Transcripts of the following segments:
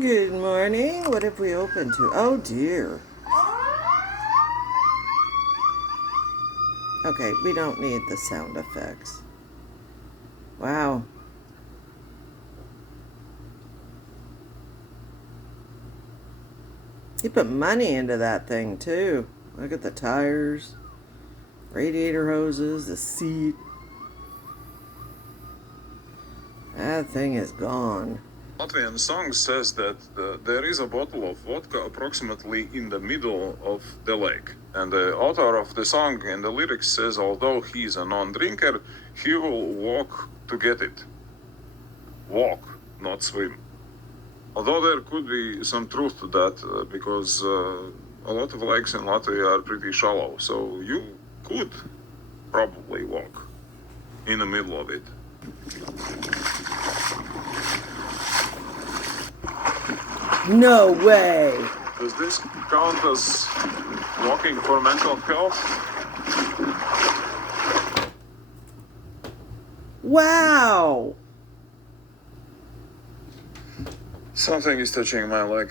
Good morning. What have we opened to? Oh dear. Okay, we don't need the sound effects. Wow. He put money into that thing too. Look at the tires, radiator hoses, the seat. That thing is gone. Latvian song says that there is a bottle of vodka approximately in the middle of the lake. And the author of the song in the lyrics says, although he's a non-drinker, he will walk to get it. Walk, not swim. Although there could be some truth to that, because a lot of lakes in Latvia are pretty shallow, so you could probably walk in the middle of it. No way. Does this count as walking for mental health? Wow. Something is touching my leg.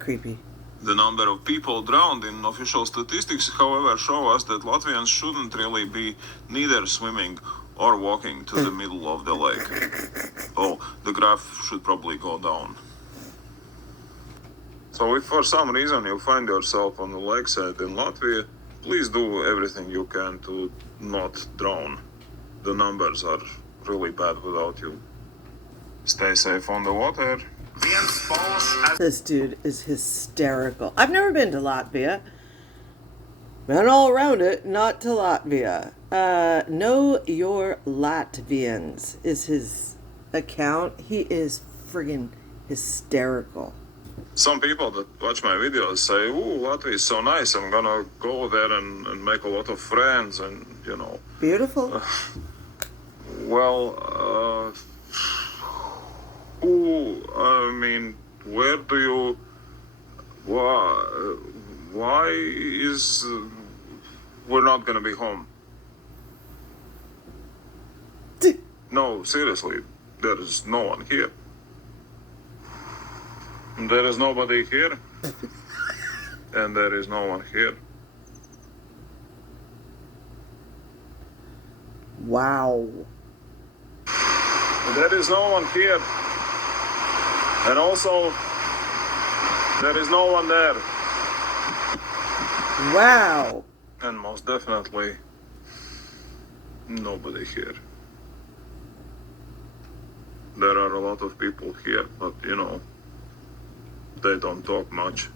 Creepy. The number of people drowned in official statistics, however, show us that Latvians shouldn't really be neither swimming or walking to the middle of the lake. Oh, the graph should probably go down. So if for some reason you find yourself on the lakeside in Latvia, please do everything you can to not drown. The numbers are really bad without you. Stay safe on the water. This dude is hysterical. I've never been to Latvia. Been all around it, not to Latvia. Know Your Latvians is his account. He is friggin' hysterical. Some people that watch my videos say, ooh, Latvia is so nice, I'm gonna go there and make a lot of friends and, you know. Beautiful. I mean, where do you, why is, we're not gonna be home? No, seriously, there is no one here. There is nobody here, and there is no one here. Wow. There is no one here, and also there is no one there. Wow. And most definitely nobody here. There are a lot of people here, but you know, they don't talk much.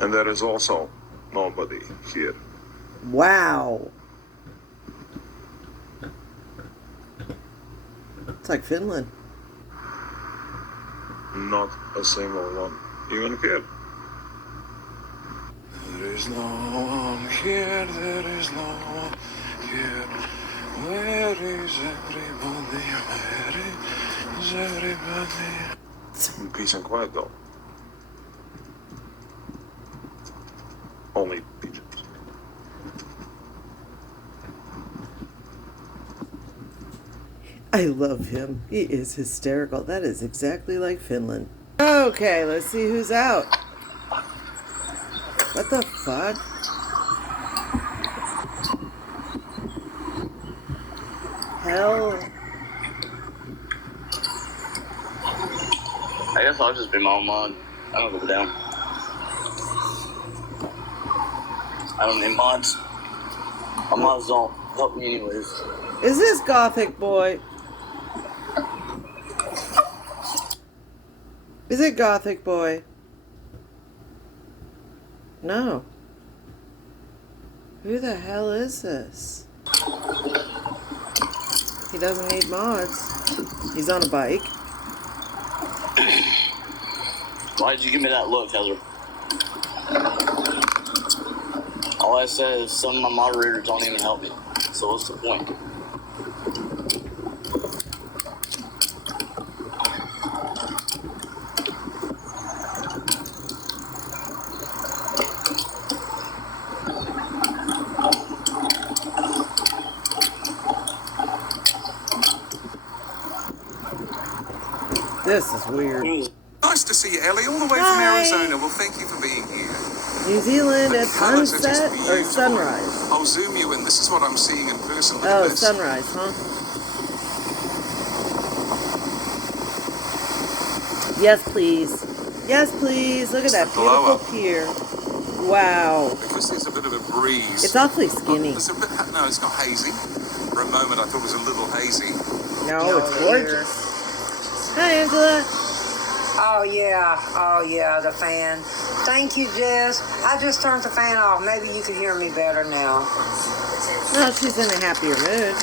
And there is also nobody here. Wow. It's like Finland. Not a single one, even here. There is no one here, there is no one here. Where is everybody? Where is everybody? Peace and quiet though. Only pigeons. I love him. He is hysterical. That is exactly like Finland. Okay, let's see who's out. What the fuck? Hell. I guess I'll just be my own mod. I don't give a damn. I don't need mods. My mods don't help me anyways. Is this Gothic Boy? Is it Gothic Boy? No. Who the hell is this? He doesn't need mods. He's on a bike. Why did you give me that look, Heather? All I said is some of my moderators don't even help me. So what's the point? This is weird. Nice to see you, Ellie, all the way from Arizona. Well, thank you for being here. New Zealand The at colours are just sunset or beautiful. sunrise? I'll zoom you in. This is what I'm seeing in person. Look Oh, at this. sunrise, huh? Yes, please. Yes, please. Look at that beautiful pier. Wow. Because there's a bit of a breeze. It's awfully skinny. There's a bit, no, it's not hazy. For a moment, I thought it was a little hazy. No, it's gorgeous. Hi, Angela. Oh yeah, the fan. Thank you, Jess. I just turned the fan off. Maybe you can hear me better now. Well, she's in a happier mood.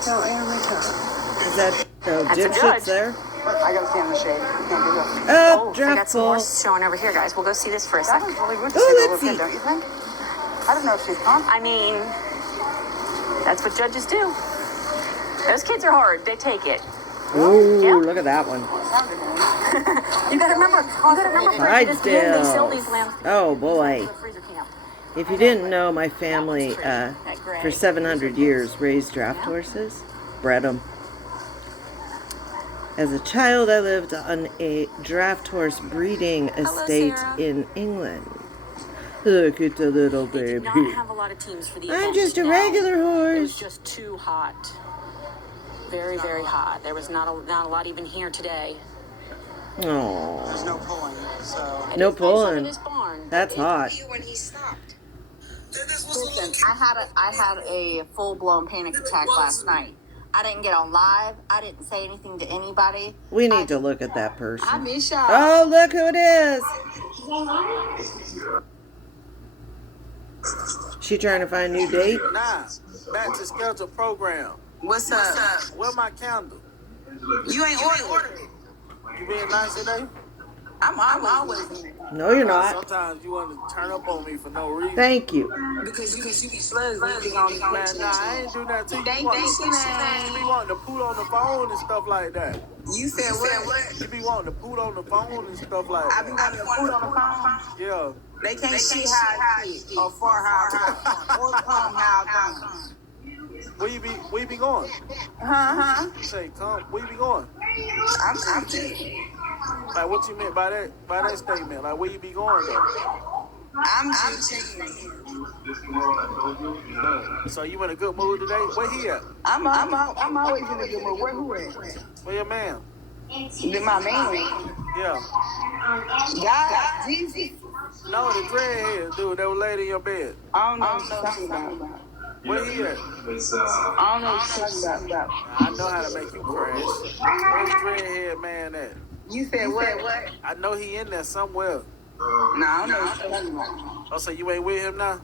So, every time. Is that dipshits there? I gotta stand in the shade. Can't do that. Oh, We draft got some more full. showing over here, guys. We'll go see this for a That second. was really rude to Oh, say let's little see. kid, don't you think? I don't know if she's confident. I mean, that's what judges do. Those kids are hard. They take it. Ooh, Yeah. look at that one. You gotta remember, for this game, they sell these lambs Oh, to boy. a freezer camp. If you didn't know, my family, for 700 years, raised draft horses, bred them. As a child, I lived on a draft horse breeding estate Sarah. in England. Look at the little They did not baby. have a lot of teams for the I'm event just a now. regular It was horse. just too hot. Very, very hot. There was not a lot even here today. Oh, There's no pulling, so. And no it's nice up in pulling. this barn. That's hot. When he stopped. Listen, I had a full-blown panic attack last night. I didn't get on live. I didn't say anything to anybody. We need to look at that person. I miss y'all. Oh, look who it is. She trying to find a new date? Nah, back to schedule program. What's up? Where my candle? You ain't ordered it. You being nice today? I'm always in it. No, you're not. Sometimes you want to turn up on me for no reason. Thank you. Because you be slutty. Man, nah, I ain't do that to you. Thank You you, be wanting to poot on the phone and stuff like that. You said what? You be wanting to poot on the phone and stuff like I be that. wanting to put on the phone. Yeah. They can't see how I sit or far how I come or come how I come. Where you be going? You say come. Where you be going? I'm cheating. Like what you meant by that statement? Like where you be going though? I'm cheating. So you in a good mood today? Where he at? I'm always in a good mood. Where who at? Where your man? Then my man. Yeah. God, Jesus. No, the dreadhead dude that was laid in your bed. I don't know what you're talking about. Where he at? I don't know what you're talking about. I know how to make you crash. Where's dreadhead man at? You said what? I know he in there somewhere. No, I don't know what you're talking about. Oh, so you ain't with him now?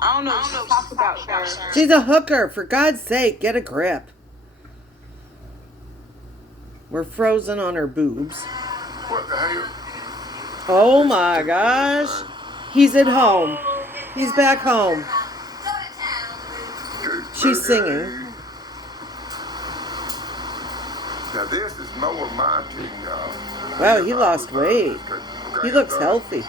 I don't know what you're talking about, sir. She's a hooker. For God's sake, get a grip. We're frozen on her boobs. What the hell? Oh my gosh. He's at home. He's back home. She's singing. Now this is more my thing, Wow, he lost weight. He looks healthy.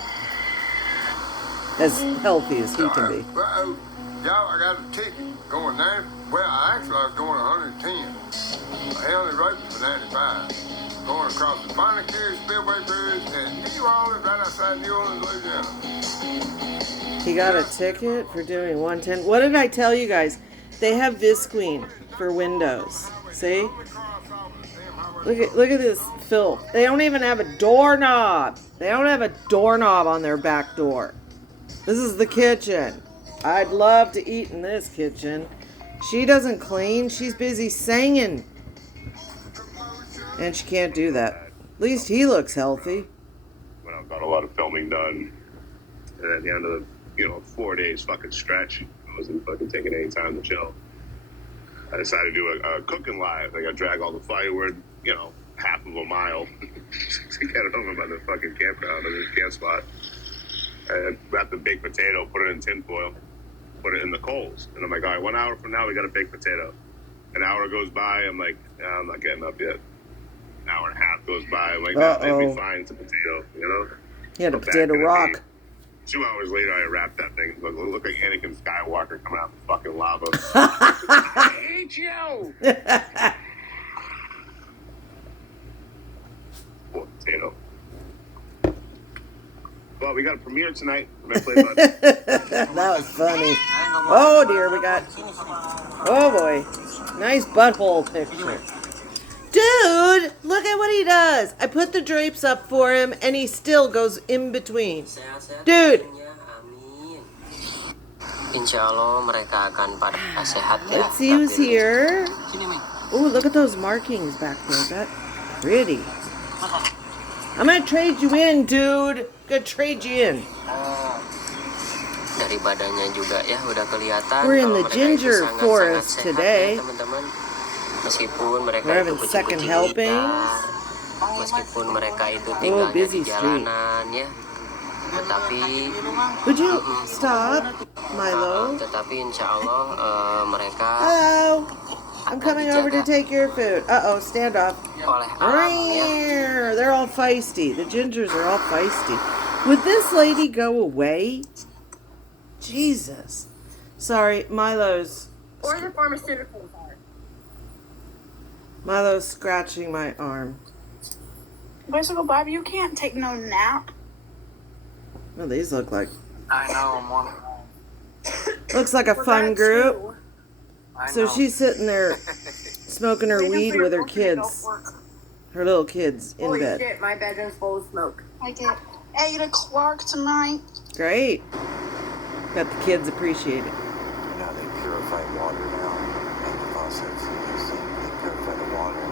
As healthy as he can be. Well, y'all, I got a ticket going 90. Well, I was going 110. I only wrote for 95. Going across the Bonacare Spillway Bridge and New Orleans, right outside New Orleans, Louisiana. He got a ticket for doing 110. What did I tell you guys? They have Visqueen for windows. See? Look at this filth. They don't even have a doorknob. They don't have a doorknob on their back door. This is the kitchen. I'd love to eat in this kitchen. She doesn't clean. She's busy singing. And she can't do that. At least he looks healthy. When I've got a lot of filming done, and at the end of the 4 days fucking stretch, I wasn't fucking taking any time to chill. I decided to do a cooking live. I got to drag all the firewood, half of a mile to get it over by the fucking campground or the camp spot. And wrap the baked potato, put it in tin foil, put it in the coals. And I'm like, all right, 1 hour from now, we got a baked potato. An hour goes by, I'm like, I'm not getting up yet. An hour and a half goes by, I'm like, that'll be fine, it's a potato, He had a So back potato in the rock. day, 2 hours later, I wrapped that thing. It looked like Anakin Skywalker coming out of the fucking lava. I hate you! Poor potato. Well, we got a premiere tonight. That was funny. Oh dear, we got... Oh boy. Nice butthole picture. Dude, look at what he does. I put the drapes up for him and he still goes in between. Dude. Let's see who's here. Oh, look at those markings back there. That's pretty. I'm gonna trade you in, dude. I'm gonna trade you in. We're in the ginger forest today. We're having second helpings. Oh, busy street. Would you stop, Milo? Hello. I'm coming over to take your food. Uh-oh, standoff. They're all feisty. The gingers are all feisty. Would this lady go away? Jesus. Sorry, Milo's... Or the pharmaceuticals are. Milo's scratching my arm. Bicycle Bobby, you can't take no nap. Well, these look like... I know, I'm on. Looks like a fun group. So she's sitting there smoking her weed with her kids. Her little kids in Holy bed. shit, my bedroom's full of smoke. I get 8 o'clock tonight. Great. Bet the kids appreciate it. You know, they purify water now, and the faucets, they purify the water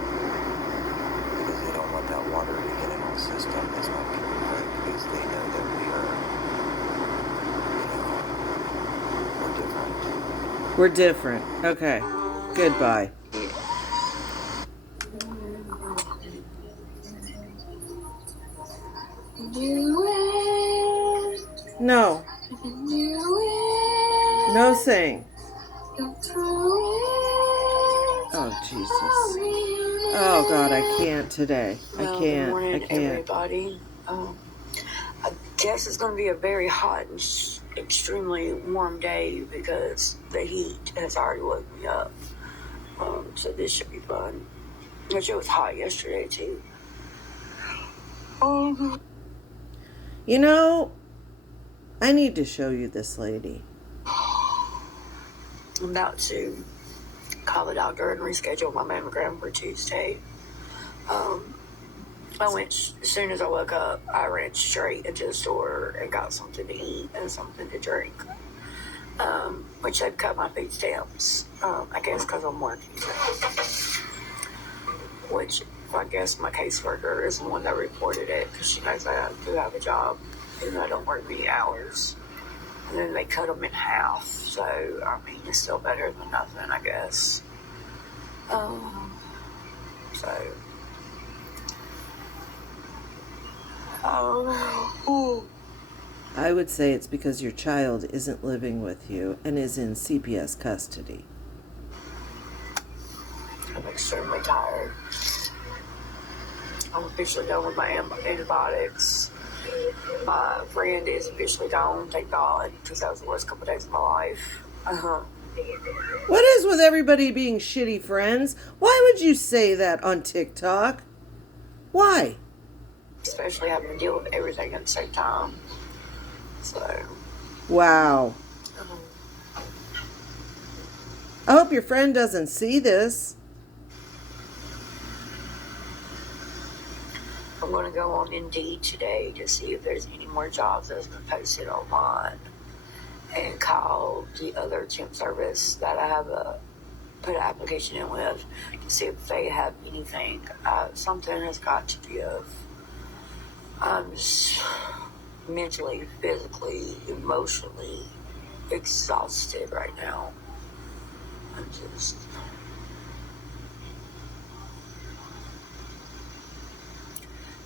because they don't want that water to get in our system that's not purified because they know that we are, we're different. We're different. Okay. Goodbye. No. No saying. Oh, Jesus. Oh, God, I can't today. I can't. Good morning, I can't. everybody. I guess it's going to be a very hot and extremely warm day because the heat has already woke me up. So this should be fun. Which it was hot yesterday, too. You know, I need to show you this lady. I'm about to call the doctor and reschedule my mammogram for Tuesday. I went, as soon as I woke up, I ran straight into the store and got something to eat and something to drink. Which they've cut my food stamps, I guess because I'm working. Which I guess my caseworker is the one that reported it because she knows I do have a job even though I don't work many hours. And then they cut them in half. So, I mean, it's still better than nothing, I guess. I would say it's because your child isn't living with you and is in CPS custody. I'm extremely tired. I'm officially done with my antibiotics. My friend is officially gone, thank God, because that was the worst couple of days of my life. What is with everybody being shitty friends? Why would you say that on TikTok? Why? Especially having to deal with everything at the same time. So. Wow. I hope your friend doesn't see this. I'm going to go on Indeed today to see if there's any more jobs that's been posted online and call the other temp service that I have put an application in with to see if they have anything. Something has got to give. I'm just mentally, physically, emotionally exhausted right now. I'm just...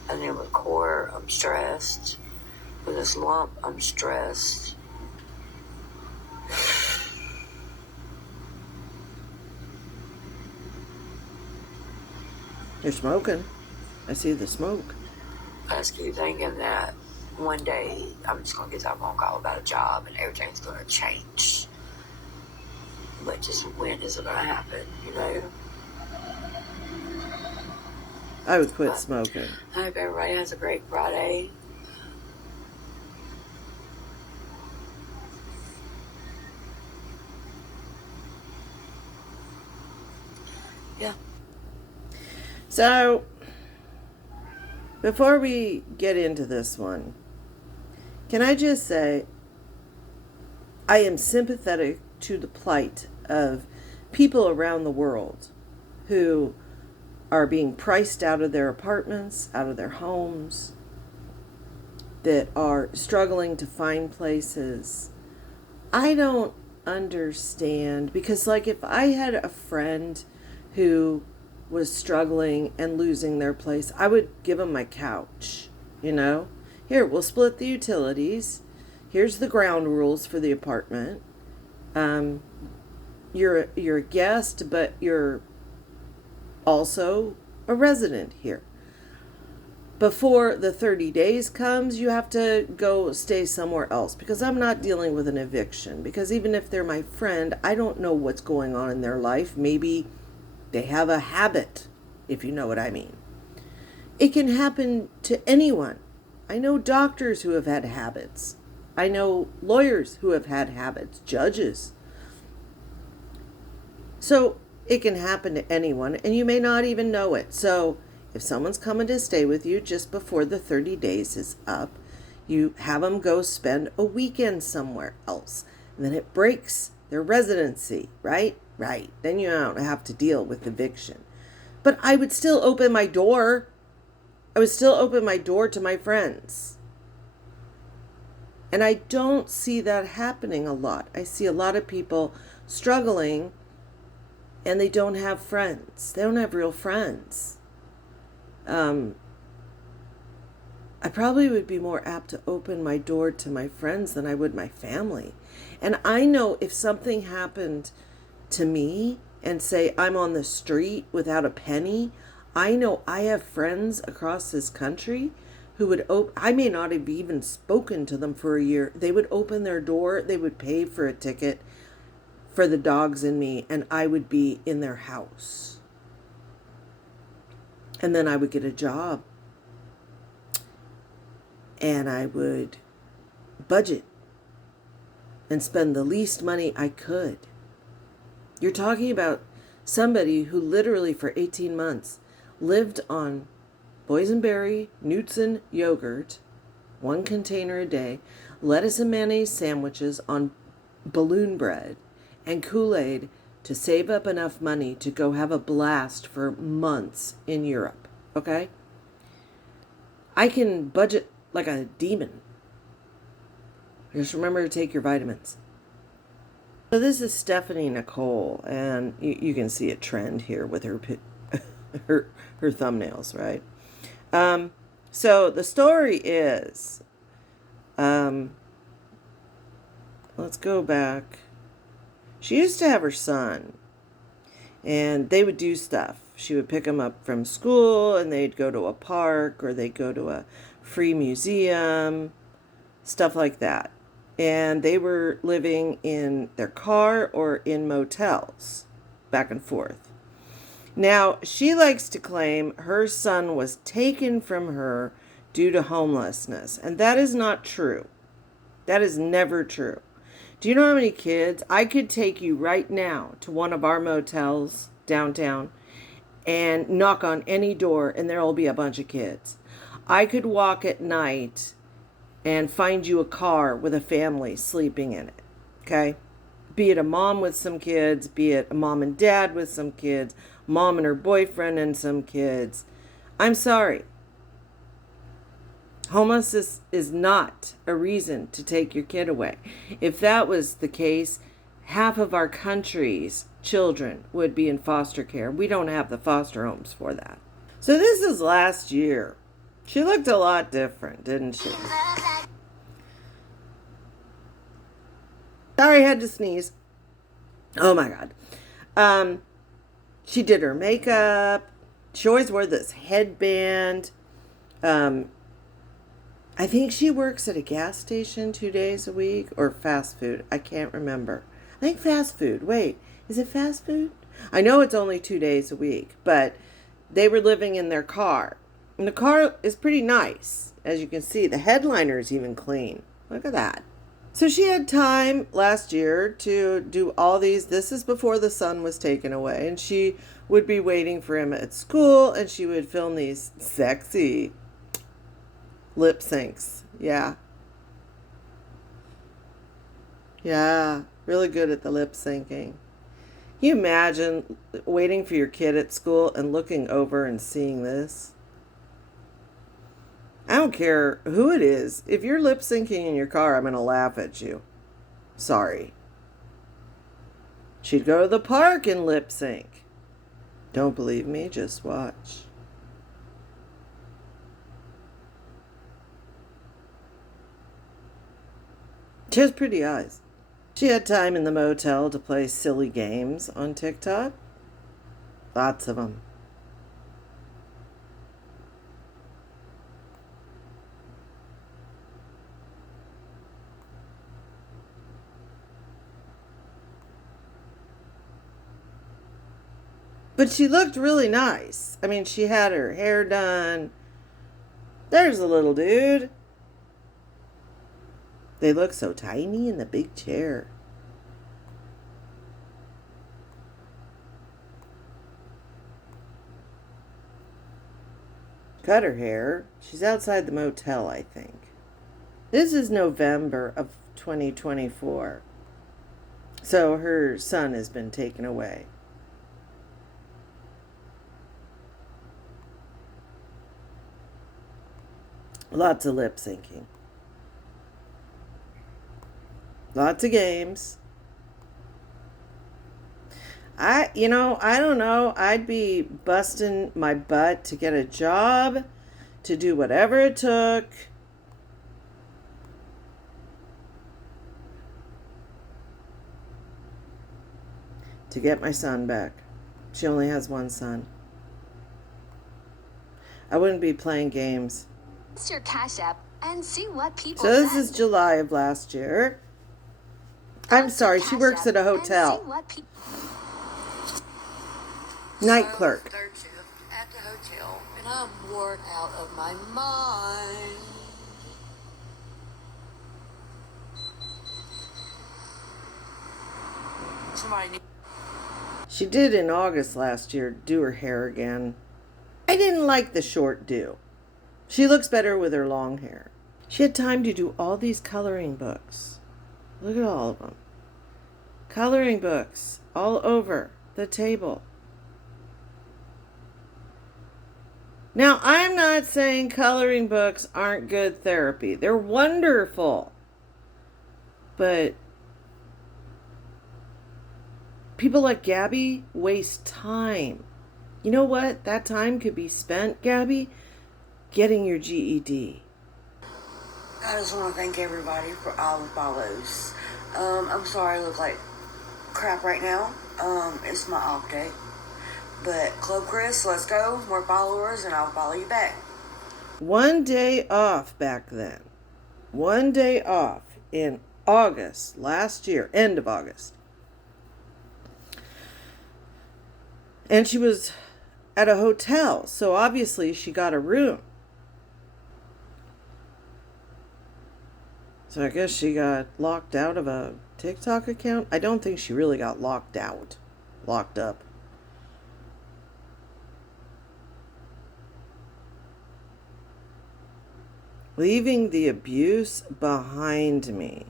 And then with core, I'm stressed. With this lump, I'm stressed. You're smoking. I see the smoke. I just keep thinking that one day I'm just going to get that phone call about a job and everything's going to change. But just when is it going to happen, you know? I would quit smoking. I hope everybody has a great Friday. Yeah. So, before we get into this one, can I just say I am sympathetic to the plight of people around the world who are being priced out of their apartments, out of their homes, that are struggling to find places. I don't understand, because like if I had a friend who was struggling and losing their place, I would give them my couch, you know? Here, we'll split the utilities. Here's the ground rules for the apartment. You're a guest, but you're also a resident here. Before the 30 days comes, you have to go stay somewhere else, because I'm not dealing with an eviction. Because even if they're my friend, I don't know what's going on in their life. Maybe they have a habit, if you know what I mean. It can happen to anyone. I know doctors who have had habits. I know lawyers who have had habits, judges. So it can happen to anyone, and you may not even know it. So if someone's coming to stay with you just before the 30 days is up, you have them go spend a weekend somewhere else. And then it breaks their residency, right? Right. Then you don't have to deal with eviction. But I would still open my door. I would still open my door to my friends. And I don't see that happening a lot. I see a lot of people struggling and they don't have friends. They don't have real friends. I probably would be more apt to open my door to my friends than I would my family. And I know if something happened to me and say I'm on the street without a penny, I know I have friends across this country who would I may not have even spoken to them for a year. They would open their door, they would pay for a ticket for the dogs and me, and I would be in their house. And then I would get a job. And I would budget and spend the least money I could. You're talking about somebody who literally for 18 months lived on boysenberry, Knudsen yogurt, 1 container a day, lettuce and mayonnaise sandwiches on balloon bread, and Kool-Aid to save up enough money to go have a blast for months in Europe, okay? I can budget like a demon. Just remember to take your vitamins. So this is Stephanie Nicole, and you can see a trend here with her her thumbnails, right? So the story is, let's go back. She used to have her son, and they would do stuff. She would pick him up from school, and they'd go to a park, or they'd go to a free museum, stuff like that. And they were living in their car or in motels, back and forth. Now, she likes to claim her son was taken from her due to homelessness, and that is not true. That is never true. Do you know how many kids? I could take you right now to one of our motels downtown and knock on any door, and there will be a bunch of kids. I could walk at night and find you a car with a family sleeping in it, okay? Be it a mom with some kids, be it a mom and dad with some kids, mom and her boyfriend and some kids. I'm sorry. Homelessness is not a reason to take your kid away. If that was the case, half of our country's children would be in foster care. We don't have the foster homes for that. So this is last year. She looked a lot different, didn't she? Sorry, I had to sneeze. Oh my God. She did her makeup. She always wore this headband. I think she works at a gas station 2 days a week, or fast food. I can't remember. I think fast food. Wait, is it fast food? I know it's only 2 days a week, but they were living in their car. And the car is pretty nice. As you can see, the headliner is even clean. Look at that. So she had time last year to do all these. This is before the son was taken away. And she would be waiting for him at school, and she would film these sexy lip syncs. Yeah. Yeah. Really good at the lip syncing. Can you imagine waiting for your kid at school and looking over and seeing this? I don't care who it is. If you're lip syncing in your car, I'm going to laugh at you. Sorry. She'd go to the park and lip sync. Don't believe me? Just watch. She has pretty eyes. She had time in the motel to play silly games on TikTok. Lots of them. But she looked really nice. I mean, she had her hair done. There's a little dude. They look so tiny in the big chair. Cut her hair. She's outside the motel, I think. This is November of 2024. So her son has been taken away. Lots of lip syncing. Lots of games. I don't know. I'd be busting my butt to get a job, to do whatever it took. To get my son back. She only has one son. I wouldn't be playing games. It's your Cash App and see what people So this is July of last year. I'm sorry, she works at a hotel. Night clerk. Third shift at the hotel, and I'm worn out of my mind. She did in August last year do her hair again. I didn't like the short do. She looks better with her long hair. She had time to do all these coloring books. Look at all of them. Coloring books all over the table. Now, I'm not saying coloring books aren't good therapy. They're wonderful. But people like Gabby waste time. You know what? That time could be spent, Gabby, getting your GED. I just want to thank everybody for all the follows. I'm sorry I look like crap right now. It's my off day. But Club Chris, let's go. More followers and I'll follow you back. 1 day off back then. 1 day off in August last year, end of August. And she was at a hotel, so obviously she got a room. So I guess she got locked out of a TikTok account. I don't think she really got locked out. Locked up. Leaving the abuse behind me.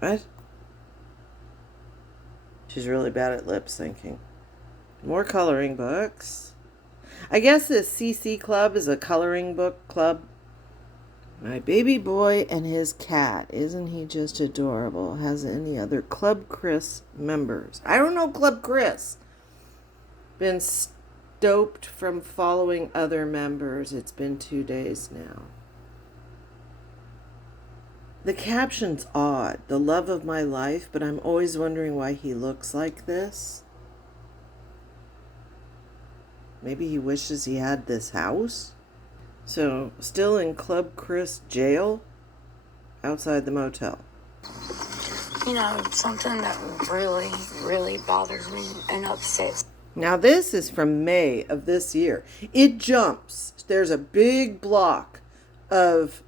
What? She's really bad at lip syncing. More coloring books. I guess this CC Club is a coloring book club. My baby boy and his cat. Isn't he just adorable? Has any other Club Chris members? I don't know Club Chris. Been stoped from following other members. It's been 2 days now. The caption's odd. The love of my life, but I'm always wondering why he looks like this. Maybe he wishes he had this house? So, still in Club Chris jail? Outside the motel. You know, something that really, really bothers me and upsets. Now this is from May of this year. It jumps. There's a big block of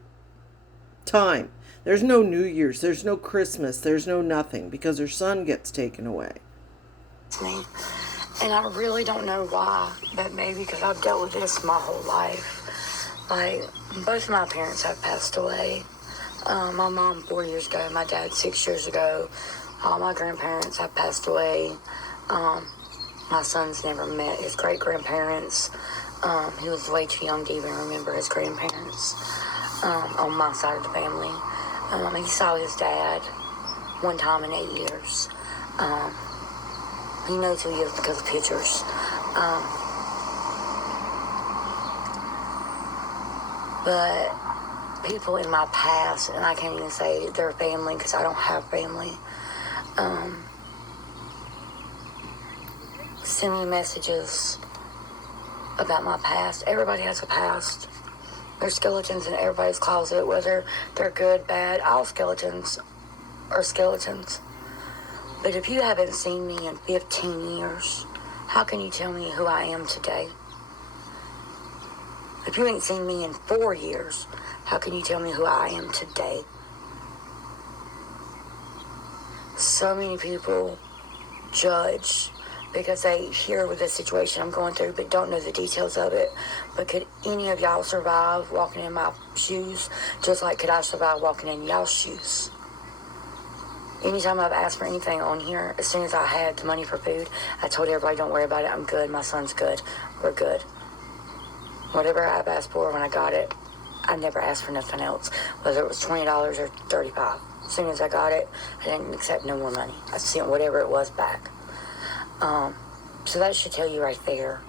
time. There's no New Year's, there's no Christmas, there's no nothing because her son gets taken away. Me. And I really don't know why, but maybe because I've dealt with this my whole life. Like, both of my parents have passed away. My mom 4 years ago, my dad 6 years ago. All my grandparents have passed away. My son's never met his great-grandparents. He was way too young to even remember his grandparents on my side of the family. He saw his dad one time in 8 years. He knows who he is because of pictures. But people in my past, and I can't even say they're family because I don't have family, send me messages about my past. Everybody has a past. There's skeletons in everybody's closet, whether they're good, bad. All skeletons are skeletons. But if you haven't seen me in 15 years, how can you tell me who I am today? If you ain't seen me in 4 years, how can you tell me who I am today? So many people judge because they hear with the situation I'm going through but don't know the details of it. But could any of y'all survive walking in my shoes just like could I survive walking in y'all's shoes? Anytime I've asked for anything on here, as soon as I had the money for food, I told everybody, don't worry about it, I'm good, my son's good, we're good. Whatever I've asked for when I got it, I never asked for nothing else, whether it was $20 or $35. As soon as I got it, I didn't accept no more money. I sent whatever it was back. So that should tell you right there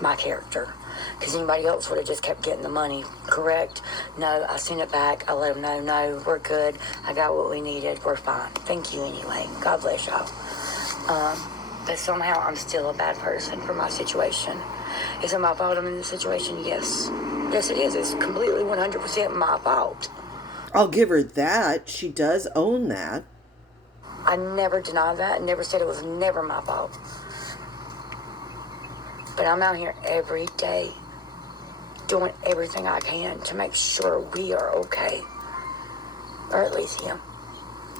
my character. Because anybody else would have just kept getting the money, correct? No, I sent it back. I let them know, no, we're good. I got what we needed. We're fine. Thank you anyway. God bless y'all. But somehow I'm still a bad person for my situation. Is it my fault I'm in this situation? Yes. Yes, it is. It's completely 100% my fault. I'll give her that. She does own that. I never denied that. I never said it was never my fault. But I'm out here every day doing everything I can to make sure we are okay. Or at least him.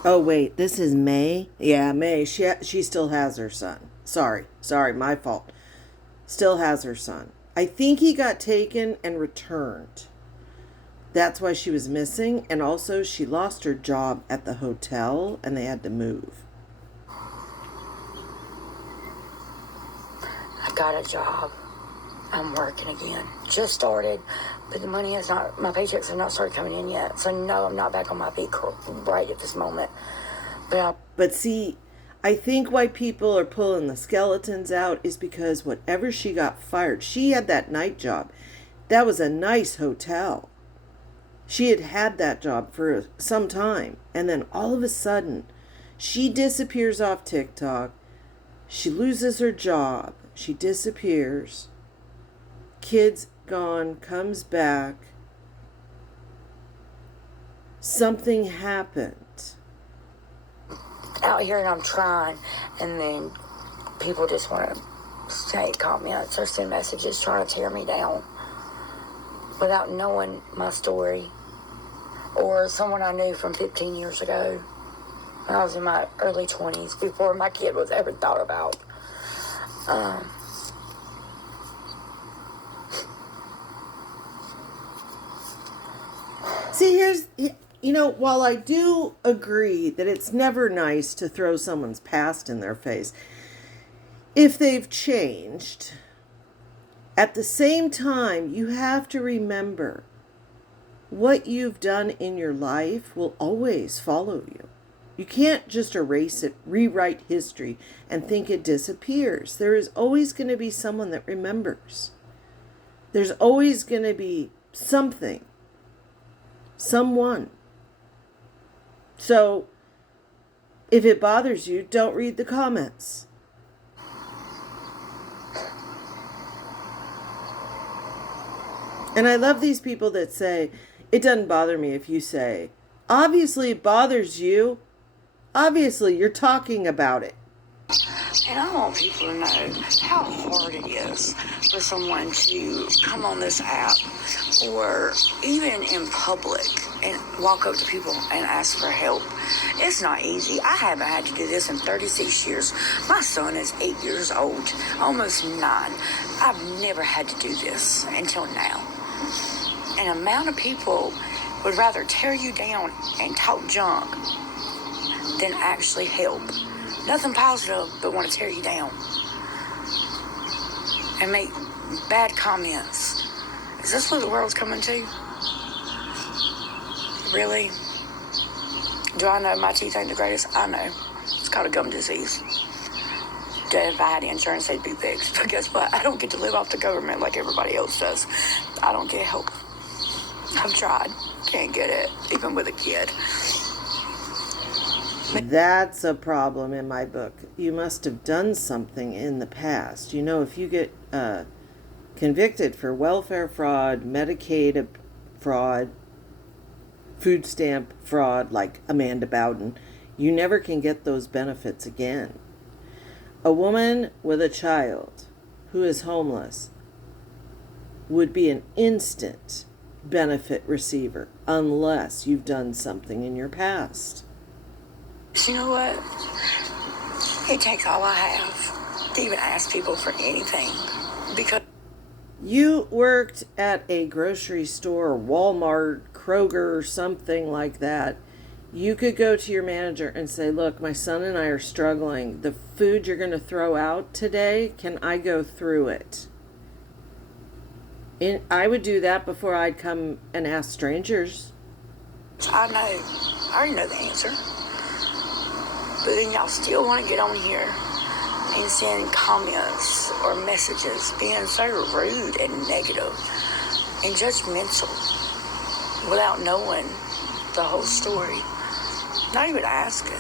Oh, wait. This is May? Yeah, May. She still has her son. Sorry, my fault. Still has her son. I think he got taken and returned. That's why she was missing. And also she lost her job at the hotel and they had to move. I got a job. I'm working again. Just started, but the money has not, my paychecks have not started coming in yet. So no, I'm not back on my feet right at this moment. But see, I think why people are pulling the skeletons out is because whatever she got fired, she had that night job. That was a nice hotel. She had that job for some time. And then all of a sudden, she disappears off TikTok. She loses her job. She disappears. Kid's gone, comes back. Something happened. Out here and I'm trying, and then people just want to say comments or send messages trying to tear me down without knowing my story or someone I knew from 15 years ago when I was in my early 20s before my kid was ever thought about. See, here's, you know, while I do agree that it's never nice to throw someone's past in their face, if they've changed, at the same time, you have to remember what you've done in your life will always follow you. You can't just erase it, rewrite history, and think it disappears. There is always going to be someone that remembers. There's always going to be something. Someone. So, if it bothers you, don't read the comments. And I love these people that say, it doesn't bother me if you say, obviously it bothers you. Obviously you're talking about it. And I want people to know how hard it is for someone to come on this app or even in public and walk up to people and ask for help. It's not easy. I haven't had to do this in 36 years. My son is 8 years old, almost 9. I've never had to do this until now. An amount of people would rather tear you down and talk junk than actually help. Nothing positive, but want to tear you down and make bad comments. Is this what the world's coming to? Really? Do I know my teeth ain't the greatest? I know. It's called a gum disease. If I had insurance, they'd be fixed. But guess what? I don't get to live off the government like everybody else does. I don't get help. I've tried. Can't get it, even with a kid. That's a problem in my book. You must have done something in the past. You know, if you get convicted for welfare fraud, Medicaid fraud, food stamp fraud, like Amanda Bowden, you never can get those benefits again. A woman with a child who is homeless would be an instant benefit receiver unless you've done something in your past. You know what? It takes all I have to even ask people for anything. Because you worked at a grocery store, Walmart, Kroger, something like that. You could go to your manager and say, look, my son and I are struggling. The food you're going to throw out today, can I go through it? I would do that before I'd come and ask strangers. I know. I already know the answer. But then y'all still want to get on here and send comments or messages being so rude and negative and judgmental without knowing the whole story. Not even asking.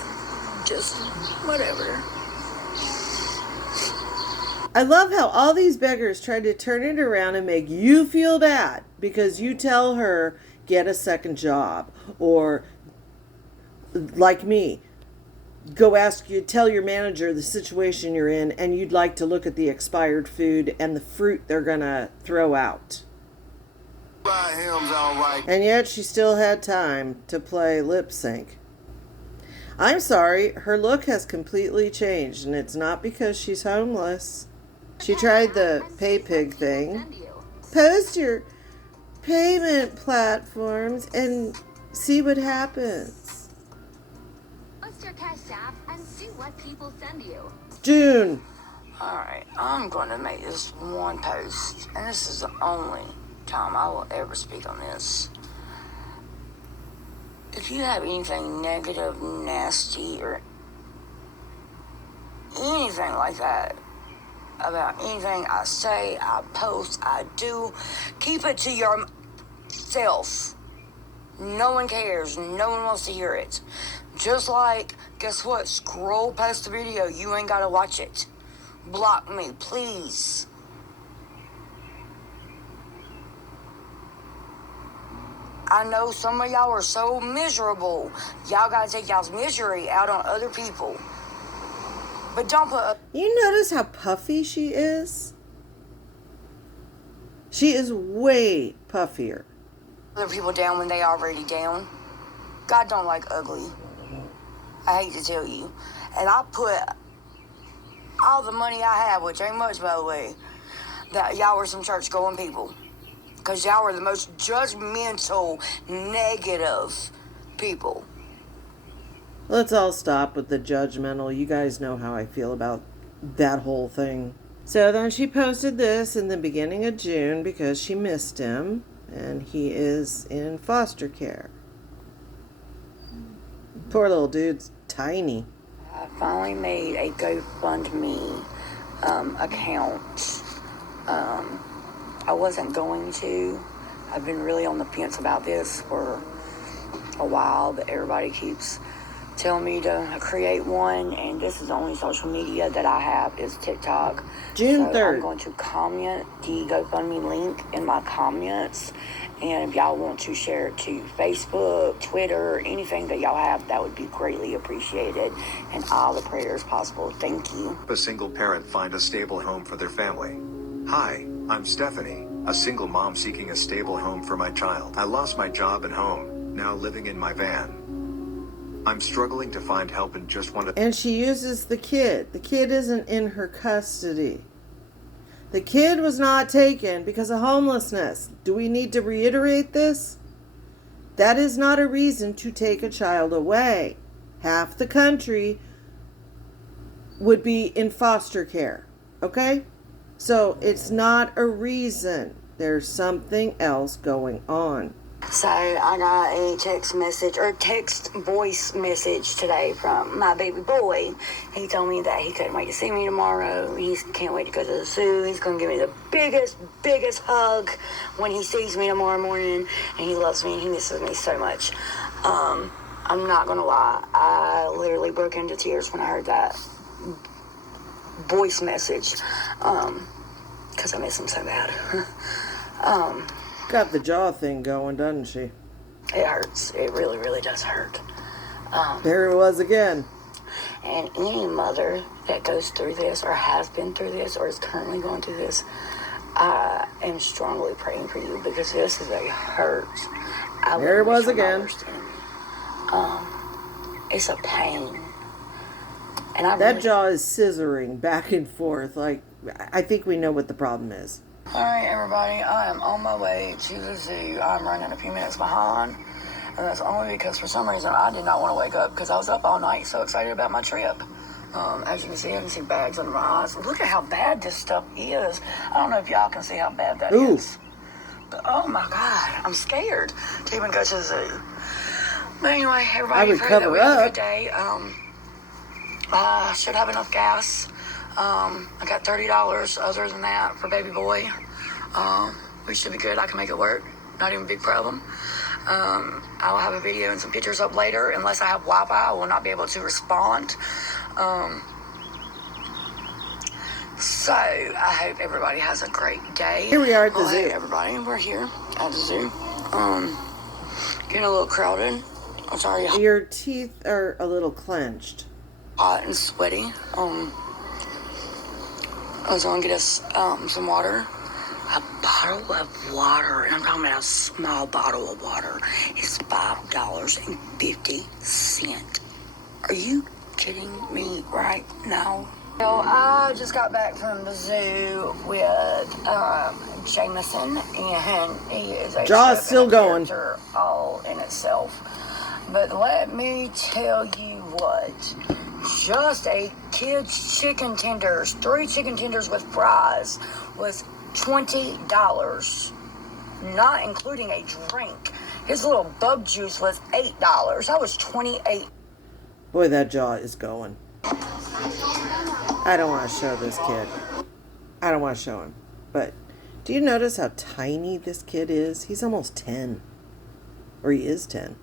Just whatever. I love how all these beggars try to turn it around and make you feel bad because you tell her, get a second job. Or, like me, go tell your manager the situation you're in and you'd like to look at the expired food and the fruit they're going to throw out. And yet she still had time to play lip sync. I'm sorry, her look has completely changed, and it's not because she's homeless. She tried the pay pig thing. Post your payment platforms and see what happens. Post your Cash App and see what people send you. June. Alright, I'm going to make this one post, and this is the only time I will ever speak on this. If you have anything negative, nasty, or anything like that about anything I say, I post, I do, keep it to yourself. No one cares. No one wants to hear it. Just like, guess what? Scroll past the video. You ain't got to watch it. Block me, please. I know some of y'all are so miserable. Y'all gotta take y'all's misery out on other people. But don't put... You notice how puffy she is? She is way puffier. Other people down when they already down. God don't like ugly. I hate to tell you. And I put all the money I have, which ain't much by the way, that y'all were some church-going people. Because y'all are the most judgmental, negative people. Let's all stop with the judgmental. You guys know how I feel about that whole thing. So then she posted this in the beginning of June because she missed him. And he is in foster care. Poor little dude's tiny. I finally made a GoFundMe account. I wasn't going to. I've been really on the fence about this for a while, but everybody keeps tell me to create one, and this is the only social media that I have is TikTok. June 3rd. I'm going to comment the GoFundMe link in my comments, and if y'all want to share it to Facebook, Twitter, anything that y'all have, that would be greatly appreciated, and all the prayers possible. Thank you. A single parent find a stable home for their family. Hi, I'm Stephanie, a single mom seeking a stable home for my child. I lost my job and home, now living in my van. I'm struggling to find help and just want to... And she uses the kid. The kid isn't in her custody. The kid was not taken because of homelessness. Do we need to reiterate this? That is not a reason to take a child away. Half the country would be in foster care. Okay? So it's not a reason. There's something else going on. So I got a text voice message today from my baby boy. He told me that he couldn't wait to see me tomorrow. He can't wait to go to the zoo. He's going to give me the biggest hug when he sees me tomorrow morning. And he loves me and he misses me so much. I'm not going to lie. I literally broke into tears when I heard that voice message. Because I miss him so bad. Got the jaw thing going, doesn't she? It hurts. It really, really does hurt. There it was again. And any mother that goes through this or has been through this or is currently going through this, I am strongly praying for you because this is a hurt. There it was again. It's a pain. And that jaw is scissoring back and forth. Like, I think we know what the problem is. All right, everybody, I am on my way to the zoo. I'm running a few minutes behind, and that's only because for some reason I did not want to wake up because I was up all night so excited about my trip. As you can see bags under my eyes. Look at how bad this stuff is. I don't know if y'all can see how bad that is. But, oh, my God, I'm scared to even go to the zoo. But anyway, everybody, pray that we have a good day. I should have enough gas. I got $30 other than that for baby boy. We should be good. I can make it work. Not even a big problem. I'll have a video and some pictures up later. Unless I have Wi-Fi, I will not be able to respond. So I hope everybody has a great day. Here we are at the zoo. Hey, everybody, we're here at the zoo. Getting a little crowded. I'm sorry. Your teeth are a little clenched. Hot and sweaty. I was going to get us some water. A bottle of water, and I'm talking about a small bottle of water, is $5.50. Are you kidding me right now? So I just got back from the zoo with Jameson, and he is a jaw's still going all in itself. But let me tell you what. Just a kid's chicken tenders, 3 chicken tenders with fries, was $20, not including a drink. His little bug juice was $8. That was $28. Boy, that jaw is going. I don't want to show this kid. I don't want to show him. But do you notice how tiny this kid is? He's almost 10. Or he is 10.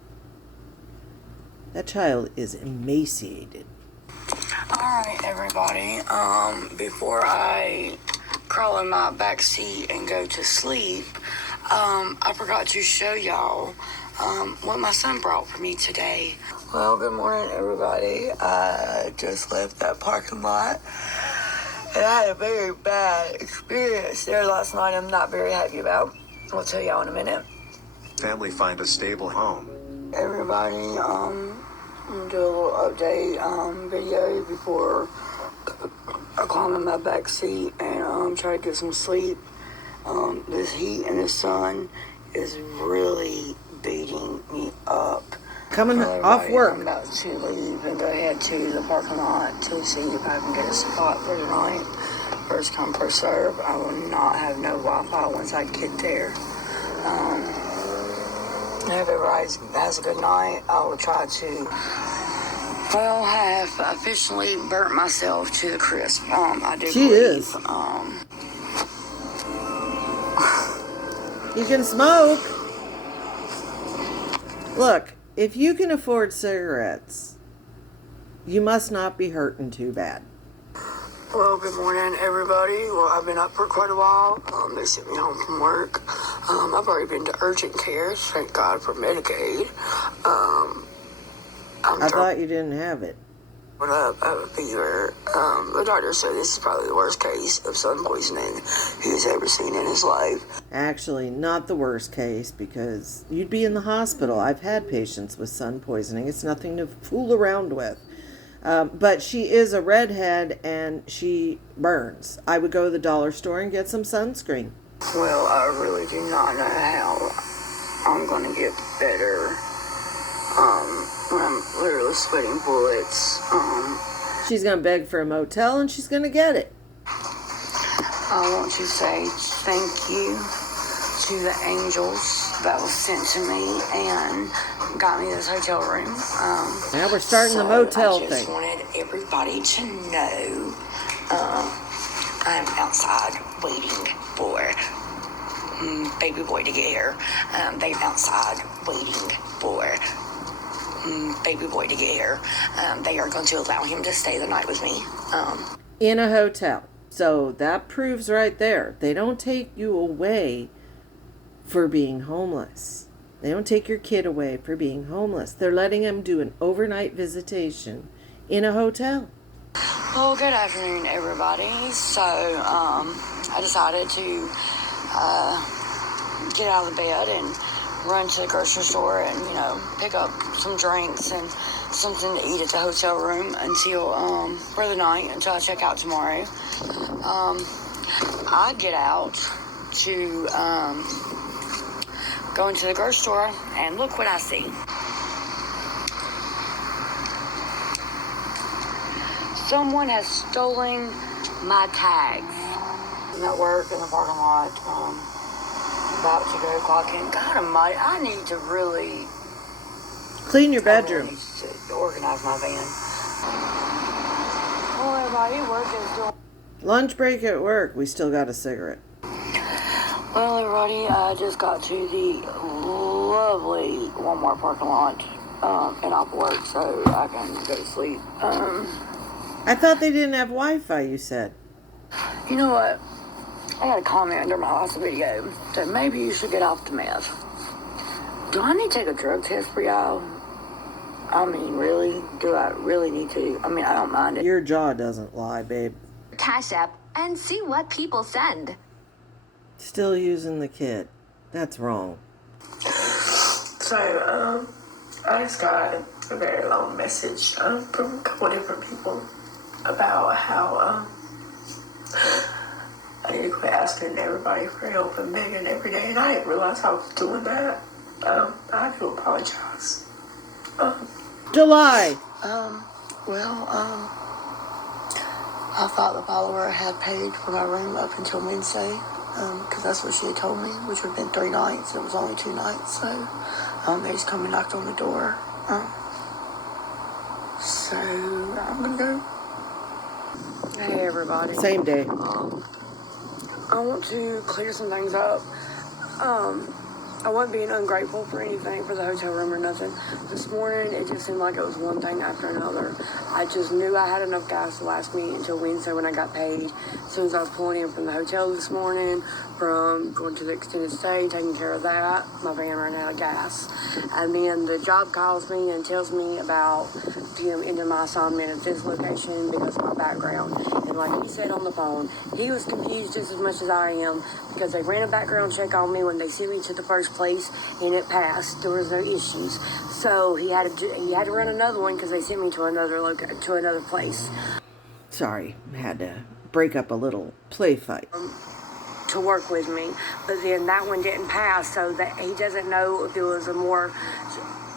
That child is emaciated. Alright, everybody, before I crawl in my back seat and go to sleep, I forgot to show y'all what my son brought for me today. Well, good morning, everybody. I just left that parking lot, and I had a very bad experience there last night I'm not very happy about. I'll tell y'all in a minute. Family find a stable home. Everybody, I'm gonna do a little update video before I climb in my back seat and try to get some sleep. This heat and the sun is really beating me up. Coming off work. I'm about to leave and go ahead to the parking lot to see if I can get a spot for tonight. First come, first serve. I will not have no Wi-Fi once I get there. I hope everybody has a good night. I will try to. Well, I have officially burnt myself to the crisp. I do she believe. Is. You can smoke. Look, if you can afford cigarettes, You must not be hurting too bad. Well, good morning, everybody. Well, I've been up for quite a while. They sent me home from work. I've already been to urgent care. Thank God for Medicaid. I thought you didn't have it. Up, I have a fever. The doctor said this is probably the worst case of sun poisoning he's ever seen in his life. Actually, not the worst case, because you'd be in the hospital. I've had patients with sun poisoning. It's nothing to fool around with. But she is a redhead and she burns. I would go to the dollar store and get some sunscreen. Well, I really do not know how I'm going to get better. I'm literally sweating bullets. She's going to beg for a motel and she's going to get it. I want to say thank you to the angels that was sent to me and got me this hotel room. Now we're starting the motel I just thing. wanted everybody to know I'm outside waiting for baby boy to get here. They're outside waiting for baby boy to get here. They are going to allow him to stay the night with me. In a hotel. So that proves right there. They don't take you away for being homeless. They don't take your kid away for being homeless. They're letting him do an overnight visitation in a hotel. Well, good afternoon, everybody. So, I decided to get out of the bed and run to the grocery store and, pick up some drinks and something to eat at the hotel room until, for the night, until I check out tomorrow. I get out to, go into the grocery store and look what I see. Someone has stolen my tags. I'm at work in the parking lot, about to go clock in. God almighty, I need to really clean your bedroom. I really need to organize my van. Well, everybody, work is doing. Lunch break at work. We still got a cigarette. Well, everybody, I just got to the lovely Walmart parking lot and off work, so I can go to sleep. I thought they didn't have Wi-Fi, you said. You know what? I got a comment under my last video that maybe you should get off the meth. Do I need to take a drug test for y'all? I mean, really? Do I really need to? I mean, I don't mind it. Your jaw doesn't lie, babe. Cash App and see what people send. Still using the kid. That's wrong. So, I just got a very long message from a couple different people about how I need to quit asking everybody for help and begging every day, and I didn't realize I was doing that. I do apologize. July. I thought the follower had paid for my room up until Wednesday, because that's what she had told me, which would have been 3 nights. It was only 2 nights, so they just come and knocked on the door. So I'm gonna go. Hey, everybody. Same day. I want to clear some things up. I wasn't being ungrateful for anything for the hotel room or nothing. This morning, it just seemed like it was one thing after another. I just knew I had enough gas to last me until Wednesday when I got paid. As soon as I was pulling in from the hotel this morning, from going to the extended stay, taking care of that, my van ran out of gas. And then the job calls me and tells me about them ending my assignment at this location because of my background. And like he said on the phone, he was confused just as much as I am because they ran a background check on me when they sent me to the first place and it passed. There was no issues. So he had to run another one because they sent me to another place. Sorry, had to break up a little play fight. To work with me, but then that one didn't pass, so that he doesn't know if it was a more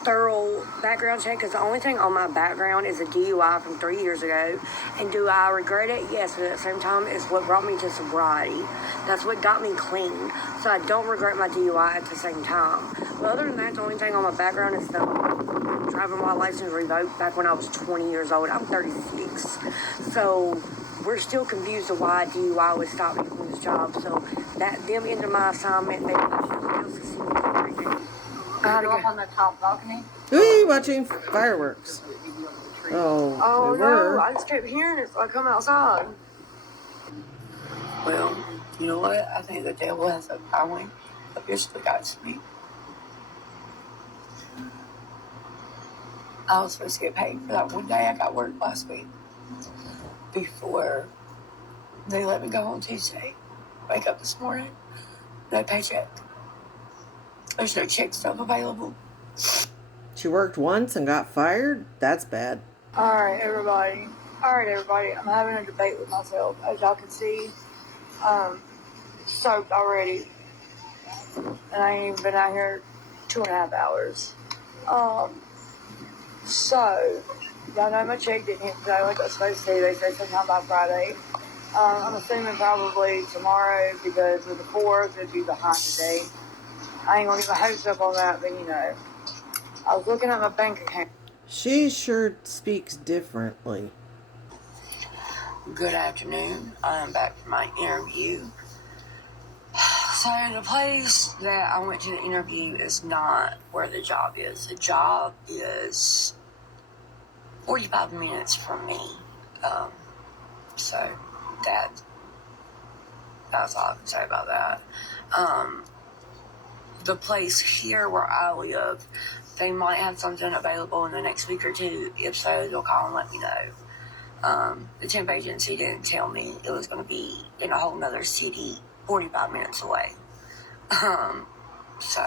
thorough background check, because the only thing on my background is a DUI from 3 years ago. And do I regret it? Yes, but at the same time, it's what brought me to sobriety. That's what got me clean. So I don't regret my DUI at the same time. But other than that, the only thing on my background is the driving while license revoked back when I was 20 years old. I'm 36. So we're still confused of why DUI would stop me from this job. So that them into my assignment, they I had to go up on the top balcony. We watching fireworks. Oh, Oh we no, were. I just kept hearing it, so I come outside. Well, you know what? I think the devil has finally officially got to me. I was supposed to get paid for that one day I got work last week before they let me go on Tuesday. Wake up this morning, no paycheck. There's no check stuff available. She worked once and got fired? That's bad. All right, everybody. I'm having a debate with myself. As y'all can see, soaked already. And I ain't even been out here 2.5 hours. So, y'all know my check didn't hit today like I was supposed to. They said sometime by Friday. I'm assuming probably tomorrow because with the 4th, it'd be behind today. I ain't gonna get my hopes up on that, but you know. I was looking at my bank account. She sure speaks differently. Good afternoon. I'm back from my interview. So the place that I went to the interview is not where the job is. The job is 45 minutes from me. So that's all I can say about that. The place here where I live, they might have something available in the next week or two. If so, they'll call and let me know. The temp agency didn't tell me it was going to be in a whole nother city 45 minutes away. So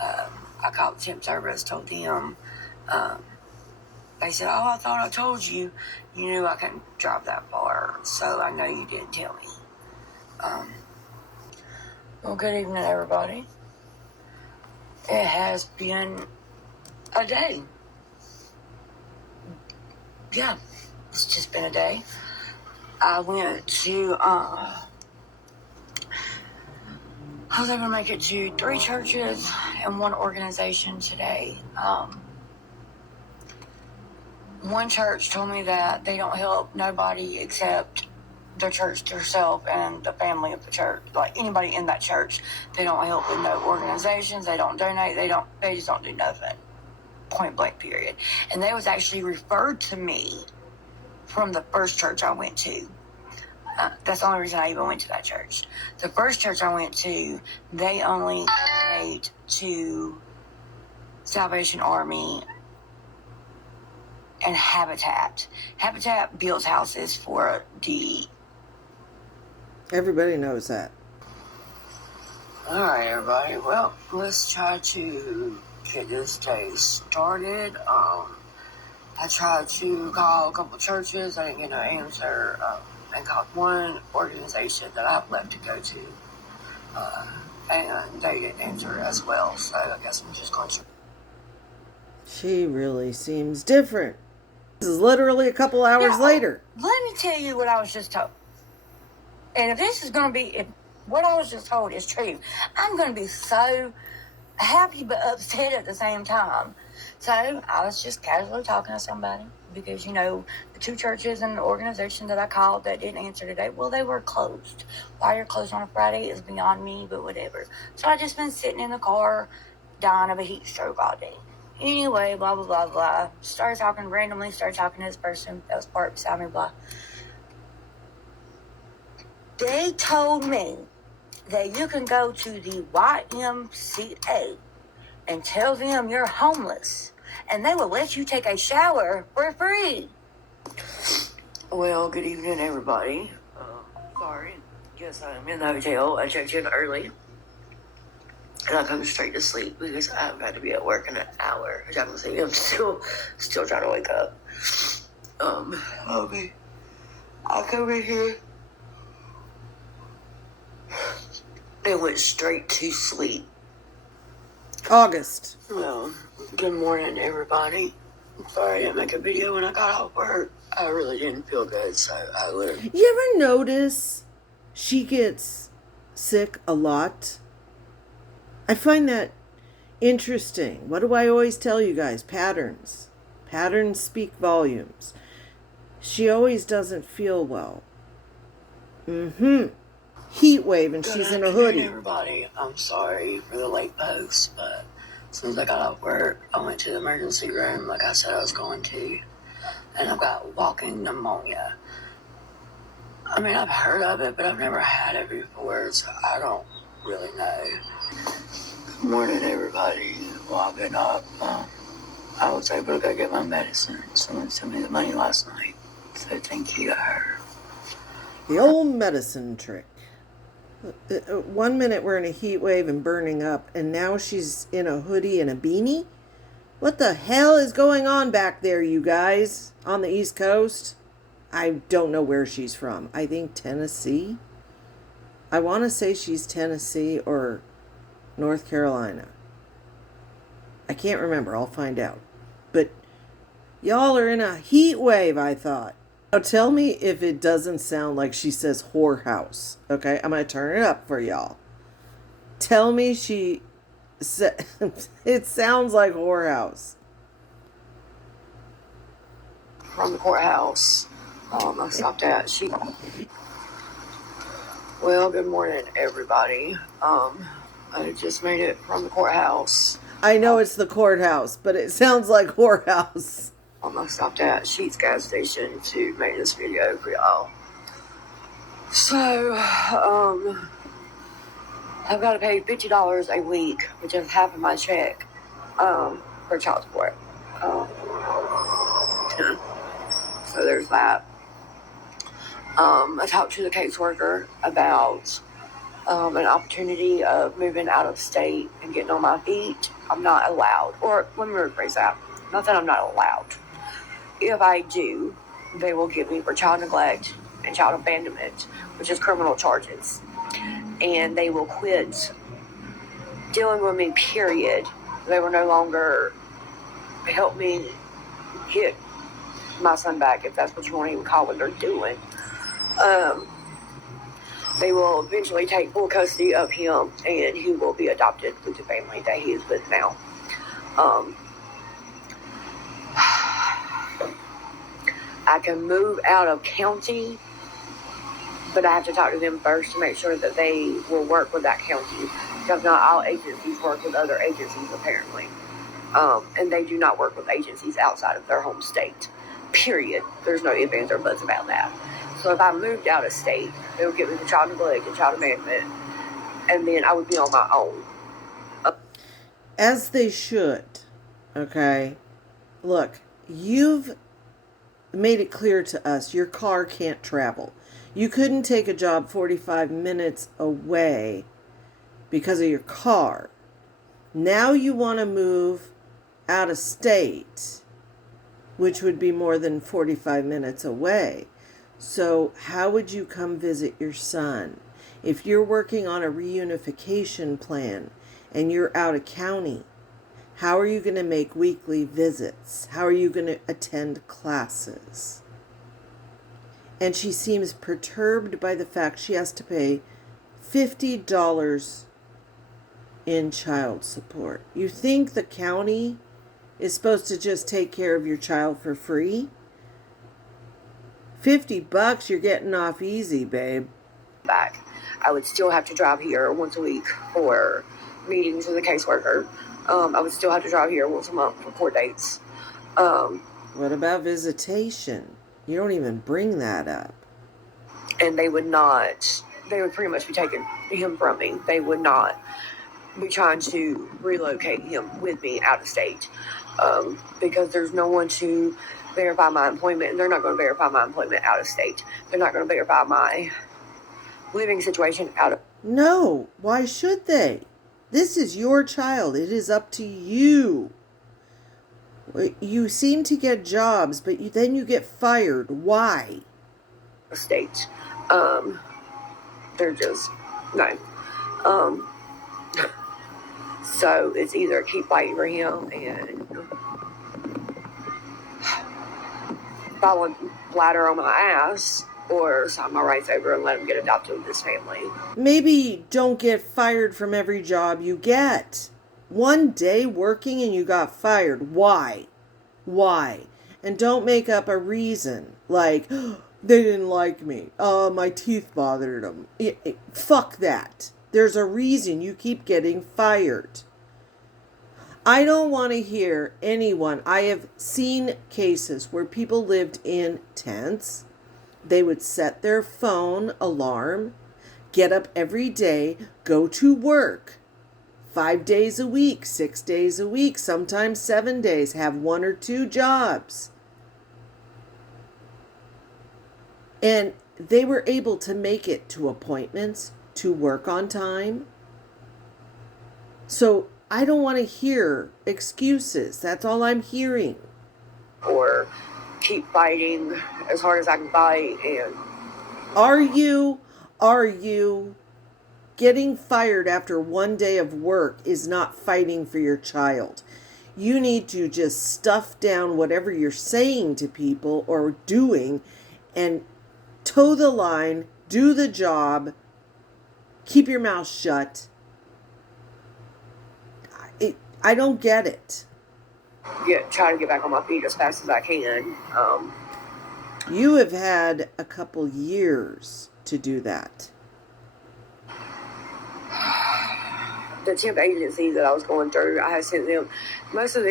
I called the temp service, told them. They said, oh, I thought I told you. You knew I couldn't drive that far, so I know you didn't tell me. Well, good evening, everybody. It has been a day. Yeah, it's just been a day. I went to, I was able to make it to 3 churches and 1 organization today. One church told me that they don't help nobody except the church themselves and the family of the church. Like anybody in that church, they don't help with no organizations. They don't donate. They just don't do nothing. Point blank, period. And they was actually referred to me from the first church I went to. That's the only reason I even went to that church. The first church I went to, they only donate to Salvation Army and Habitat. Habitat builds houses for the... Everybody knows that. All right, everybody. Well, let's try to get this day started. I tried to call a couple churches. I didn't get no answer. And called one organization that I've left to go to. And they didn't answer as well. So I guess I'm just going to... She really seems different. This is literally a couple hours later. Let me tell you what I was just told. And if this is going to be, if what I was just told is true, I'm going to be so happy but upset at the same time. So I was just casually talking to somebody because, you know, the 2 churches and the organization that I called that didn't answer today, well, they were closed. Why you're closed on a Friday is beyond me, but whatever. So I just been sitting in the car dying of a heat stroke all day. Anyway, blah, blah, blah, blah. Started talking to this person that was parked beside me, blah. They told me that you can go to the YMCA and tell them you're homeless, and they will let you take a shower for free. Well, good evening, everybody. Sorry. Guess I'm in the hotel. I checked in early. And I come straight to sleep because I've got to be at work in an hour. As y'all can see, I'm still trying to wake up. Okay. I come in here and went straight to sleep. August. Well, good morning, everybody. I'm sorry I didn't make a video when I got off work. I really didn't feel good, so I would. You ever notice she gets sick a lot? I find that interesting. What do I always tell you guys? Patterns. Patterns speak volumes. She always doesn't feel well. Heat wave and she's in a hoodie. Everybody, I'm sorry for the late post, but soon as I got off work, I went to the emergency room like I said I was going to, and I've got walking pneumonia. I mean, I've heard of it, but I've never had it before, so I don't really know. Good morning, everybody. Well, I've been up. I was able to go get my medicine. Someone sent me the money last night, so thank you to her. The old medicine trick. 1 minute we're in a heat wave and burning up, and now she's in a hoodie and a beanie? What the hell is going on back there, you guys? On the East Coast? I don't know where she's from. I think Tennessee? I want to say she's Tennessee or North Carolina. I can't remember. I'll find out. But y'all are in a heat wave, I thought. Now tell me if it doesn't sound like she says whorehouse. Okay, I'm going to turn it up for y'all. Tell me she said it sounds like whorehouse. From the courthouse. I stopped at Well, good morning, everybody. I just made it from the courthouse. I know it's the courthouse, but it sounds like whorehouse. I stopped at Sheetz gas station to make this video for y'all. So, I've got to pay $50 a week, which is half of my check, for child support. So there's that. I talked to the caseworker about an opportunity of moving out of state and getting on my feet. I'm not allowed, or let me rephrase that. Not that I'm not allowed. If I do, they will get me for child neglect and child abandonment, which is criminal charges. And they will quit dealing with me, period. They will no longer help me get my son back, if that's what you want to even call what they're doing. They will eventually take full custody of him, and he will be adopted with the family that he is with now. I can move out of county, but I have to talk to them first to make sure that they will work with that county, because not all agencies work with other agencies, apparently. And they do not work with agencies outside of their home state. Period. There's no ifs, ands, or buts about that. So if I moved out of state, they would give me the child neglect and child abandonment, and then I would be on my own. As they should. Okay? Look, you've made it clear to us your car can't travel. You couldn't take a job 45 minutes away because of your car. Now you want to move out of state, which would be more than 45 minutes away. So how would you come visit your son? If you're working on a reunification plan and you're out of county, how are you going to make weekly visits? How are you going to attend classes? And she seems perturbed by the fact she has to pay $50 in child support. You think the county is supposed to just take care of your child for free? $50, you're getting off easy, babe. Back. I would still have to drive here once a week for meetings with a caseworker. I would still have to drive here once a month for court dates. What about visitation? You don't even bring that up. And they would pretty much be taking him from me. They would not be trying to relocate him with me out of state. Because there's no one to verify my employment, and they're not going to verify my employment out of state. They're not going to verify my living situation out of... No, why should they? This is your child. It is up to you. You seem to get jobs, but then you get fired. Why? State. They're just... No. So it's either keep fighting for him and fall a ladder on my ass, or sign my rights over and let him get adopted with his family. Maybe don't get fired from every job you get. One day working and you got fired. Why? Why? And don't make up a reason like, oh, they didn't like me. My teeth bothered them. Fuck that. There's a reason you keep getting fired. I don't want to hear anyone. I have seen cases where people lived in tents. They would set their phone alarm, get up every day, go to work 5 days a week, 6 days a week, sometimes 7 days, have 1 or 2 jobs. And they were able to make it to appointments, to work on time. So I don't want to hear excuses. That's all I'm hearing. Or keep fighting as hard as I can fight. And Are you getting fired after 1 day of work is not fighting for your child? You need to just stuff down whatever you're saying to people or doing and toe the line, do the job, keep your mouth shut. I don't get it. Try to get back on my feet as fast as I can. You have had a couple years to do that. The temp agency that I was going through, I had sent them most of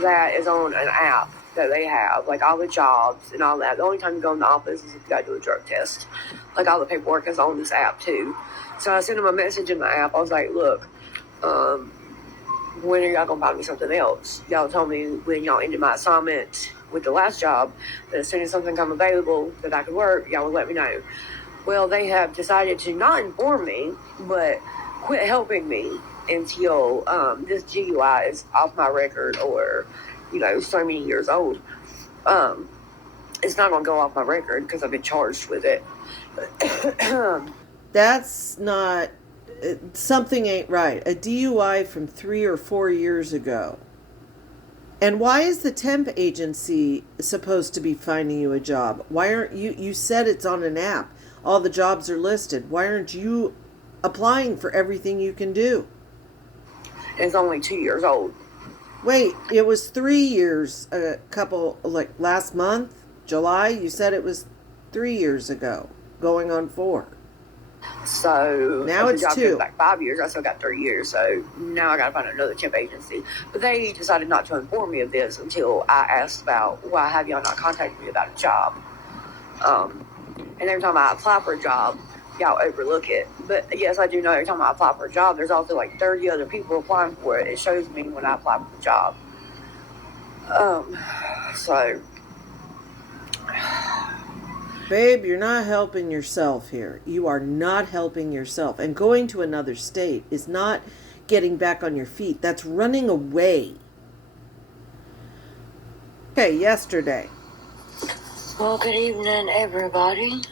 that is on an app that they have, like all the jobs and all that. The only time you go in the office is if you got to do a drug test. Like all the paperwork is on this app too. So I sent them a message in the app. I was like, look, when are y'all gonna find me something else? Y'all told me when y'all ended my assignment with the last job that as soon as something come available that I could work, y'all would let me know. Well, they have decided to not inform me, but quit helping me until this GUI is off my record or, so many years old. It's not gonna go off my record because I've been charged with it. That's not... Something ain't right. A DUI from 3 or 4 years ago. And why is the temp agency supposed to be finding you a job? Why aren't you said it's on an app. All the jobs are listed. Why aren't you applying for everything you can do? It's only 2 years old. Wait, it was 3 years, last month, July? You said it was 3 years ago, going on 4. So now it's 2. Like 5 years, I still got 3 years. So now I got to find another temp agency. But they decided not to inform me of this until I asked about why have y'all not contacted me about a job. And every time I apply for a job, y'all overlook it. But yes, I do know every time I apply for a job, there's also like 30 other people applying for it. It shows me when I apply for the job. So. Babe, you're not helping yourself here. You are not helping yourself. And going to another state is not getting back on your feet. That's running away. Okay, yesterday. Well, good evening, everybody.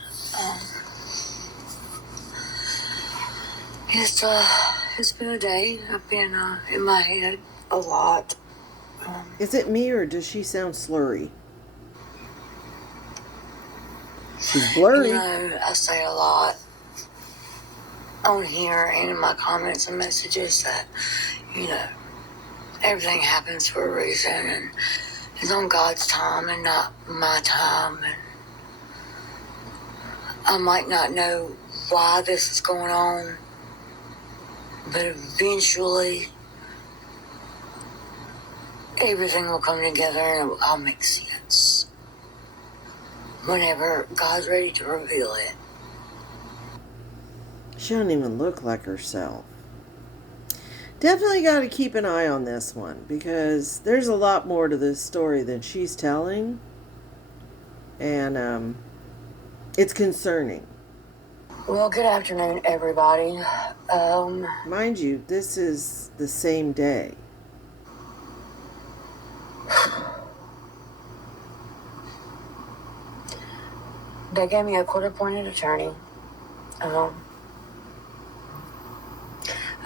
It's been a day. I've been in my head a lot. Is it me or does she sound slurry? She's blurry. I say a lot on here and in my comments and messages that, everything happens for a reason and it's on God's time and not my time. And I might not know why this is going on, but eventually everything will come together and it will all make sense. Whenever God's ready to reveal it. She don't even look like herself. Definitely got to keep an eye on this one because there's a lot more to this story than she's telling. And it's concerning. Well, good afternoon, everybody. Mind you, this is the same day. They gave me a court-appointed attorney.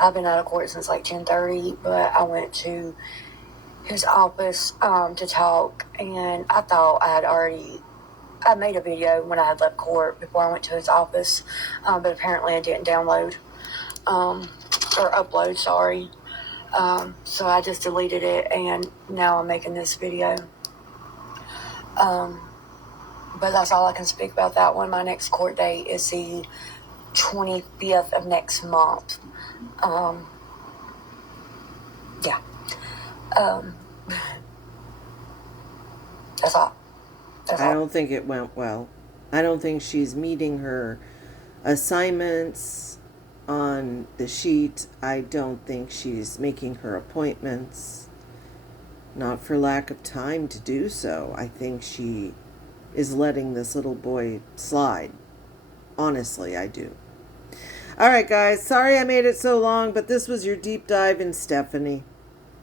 I've been out of court since like 10:30, but I went to his office to talk, and I thought I made a video when I had left court before I went to his office, but apparently I didn't download or upload, sorry. So I just deleted it, and now I'm making this video. But that's all I can speak about that one. My next court date is the 25th of next month. Yeah. That's all. I don't think it went well. I don't think she's meeting her assignments on the sheet. I don't think she's making her appointments. Not for lack of time to do so. I think she is letting this little boy slide. Honestly, I do. All right, guys. Sorry I made it so long, but this was your deep dive in Stephanie.